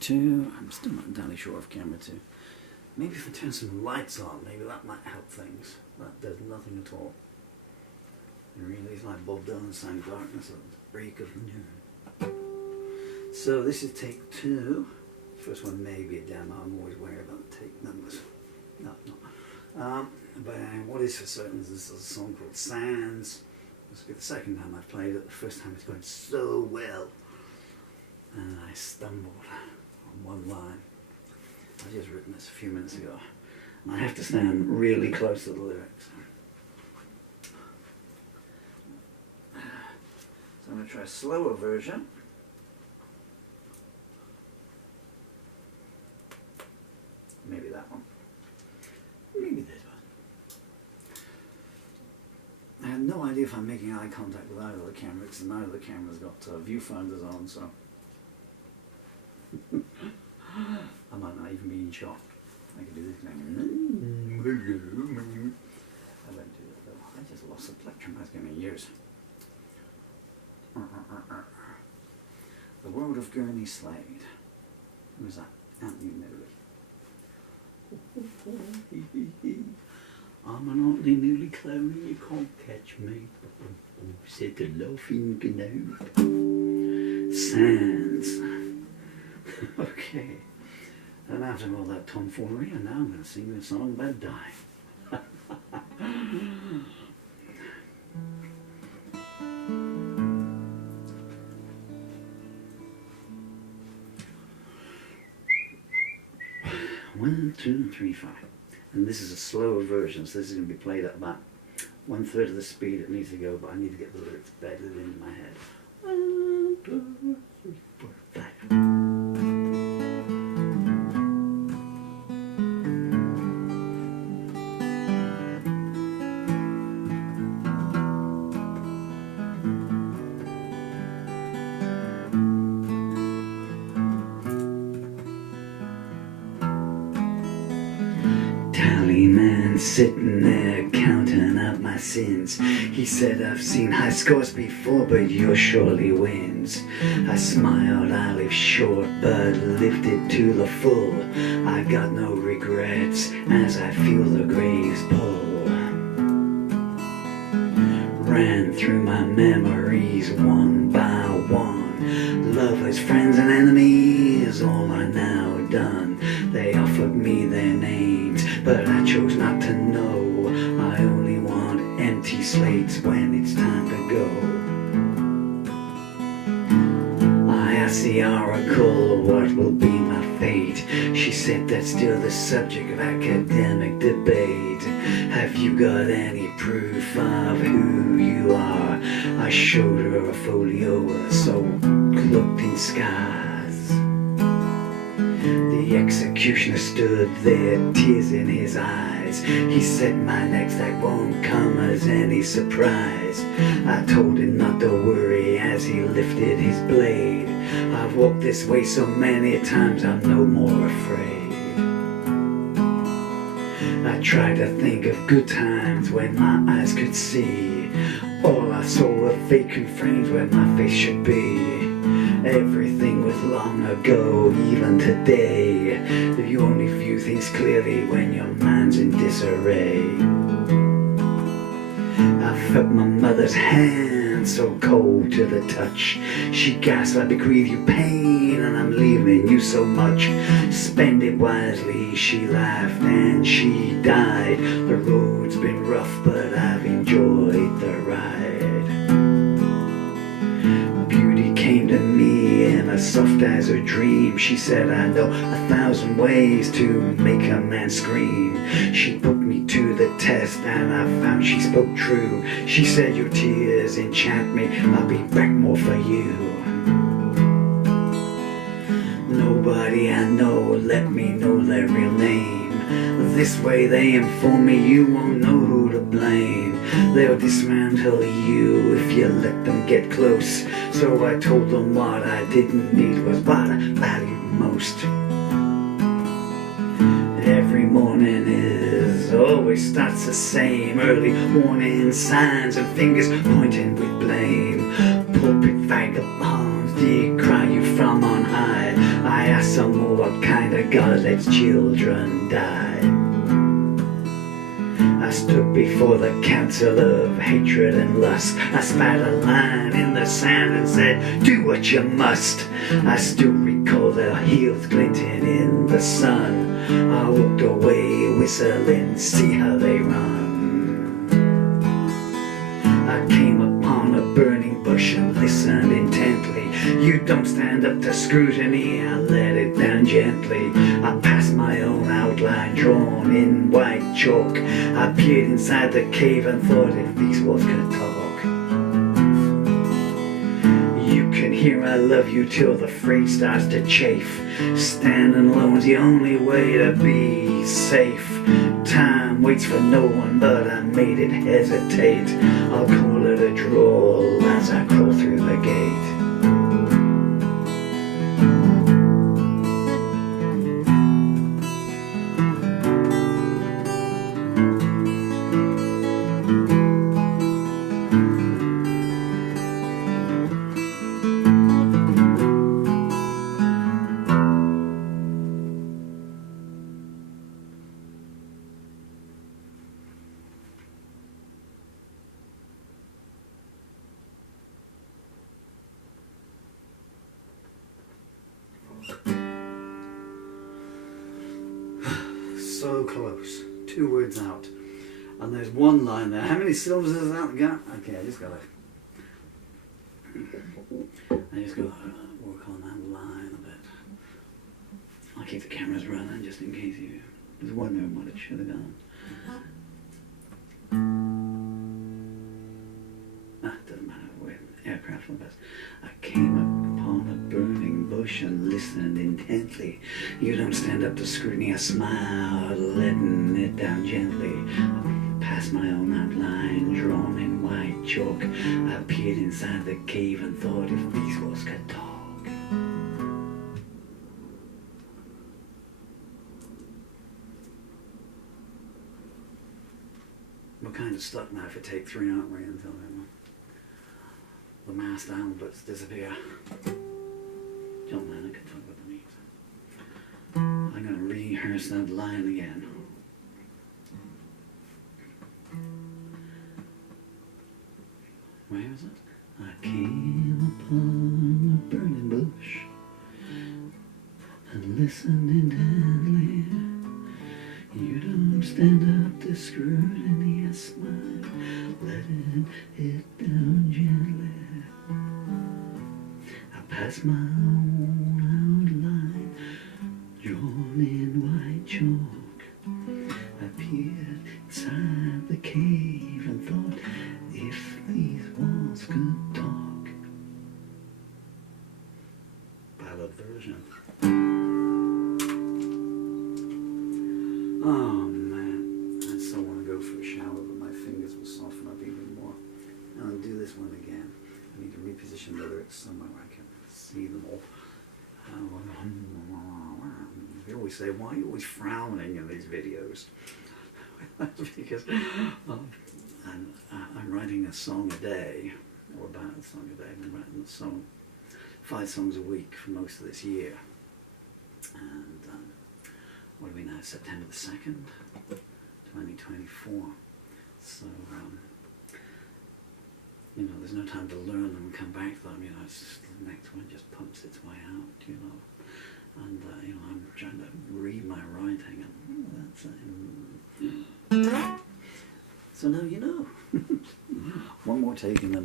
2. I'm still not entirely sure of camera 2. Maybe if I turn some lights on, maybe that might help things. That does nothing at all. It really is like Bob Dylan sang darkness at the break of noon. So this is take 2. First one may be a demo. I'm always wary about take numbers. No, no. But what is for certain is this is a song called Sands. This will be the second time I've played it. The first time it's going so well. And I stumbled on one line. I've just written this a few minutes ago. And I have to stand really close to the lyrics. So I'm going to try a slower version. Maybe that one. Maybe this one. I have no idea if I'm making eye contact with either of the cameras, because neither of the cameras got viewfinders on, so I might not even be in shot. I could do this thing. I won't do that though. I just lost the plectrum. That's going to be years. The World of Gurney Slade. Who was that? Anthony Newley. I'm an Anthony Newley clown and you can't catch me. Said the laughing gnome. Sands. Okay. And after all that tomfoolery, and now I'm going to sing a song about dying. 1, 2, 3, 5. And this is a slower version, so this is going to be played at about 1/3 of the speed it needs to go, but I need to get the lyrics bedded into my head. 1, 2, 3, 4, 5. Man sitting there counting up my sins. He said, I've seen high scores before, but yours surely wins. I smiled, I live short, but lived it to the full. I got no regrets as I feel the graves pull. Ran through my memories one by one. Lovers, friends and enemies, all are now done. They offered me their names, but I chose not to know. I only want empty slates when it's time to go. I asked the oracle what will be my fate. She said that's still the subject of academic debate. Have you got any proof of who you are? I showed her a folio so cloaked in scars. The executioner stood there, tears in his eyes. He said my next act won't come as any surprise. I told him not to worry as he lifted his blade. I've walked this way so many times I'm no more afraid. I tried to think of good times when my eyes could see. All I saw were vacant frames where my face should be. Everything was long ago, even today. You only view things clearly when your mind's in disarray. I felt my mother's hand so cold to the touch. She gasped, I bequeath you pain and I'm leaving you so much. Spend it wisely, she laughed and she died. The road's been rough but I've enjoyed the ride. Came to me in a soft as a dream. She said, I know 1,000 ways to make a man scream. She put me to the test and I found she spoke true. She said, your tears enchant me, I'll be back more for you. Nobody I know let me know their real name. This way they inform me you won't know who to blame. They'll dismantle you if you let them get close. So I told them what I didn't need was what I valued most. Every morning is always starts the same. Early warning signs and fingers pointing with blame. Pulpit vagabonds decry you from on high. I ask someone what kind of God lets children die. I stood before the council of hatred and lust. I spat a line in the sand and said, do what you must. I still recall their heels glinting in the sun. I walked away whistling, see how they run. I came upon a burning bush and listened intently. You don't stand up to scrutiny, I let it down gently. I passed my own outline drawn in white chalk. I peered inside the cave and thought if these walls could talk. You can hear I love you till the phrase starts to chafe. Standing alone's the only way to be safe. Time waits for no one, but I made it hesitate. I'll call it a draw as I crawl through the gate. So close. 2 words out. And there's one line there. How many syllables is that got? Okay, I just gotta work on that line a bit. I'll keep the cameras running just in case you was wondering what it should have done. Doesn't matter. We're aircraft for the best. I came upon a burning bush and listened intently. You don't stand up to scrutiny. I smiled, letting it down gently. I passed my own outline, drawn in white chalk. I peered inside the cave and thought if these walls could talk. We're kind of stuck now for take 3, aren't we, until the masked Alberts disappear. John Lennon can talk about the needs. I'm going to rehearse that line again. Where is it? I came upon a burning bush and listened intently. You don't stand up to scrutiny, I smile, letting it down gently. I passed my own outline, drawn in white chalk. I peered inside the cave and thought if these walls could talk. Ballad version. Oh man, I still want to go for a shower, but my fingers will soften up even more. And I'll do this one again. I need to reposition the lyrics somewhere where I can see them all. They always say, why are you always frowning in these videos? That's because I'm writing a song a day, or about a song a day. I've been writing a song, 5 songs a week for most of this year. And what are we now, September the 2nd, 2024. So, you know, there's no time to learn them and come back to them. You know, it's just, the next one just pumps its way out, you know. And, you know, I'm trying to read my writing and that's so now you know. One more take and then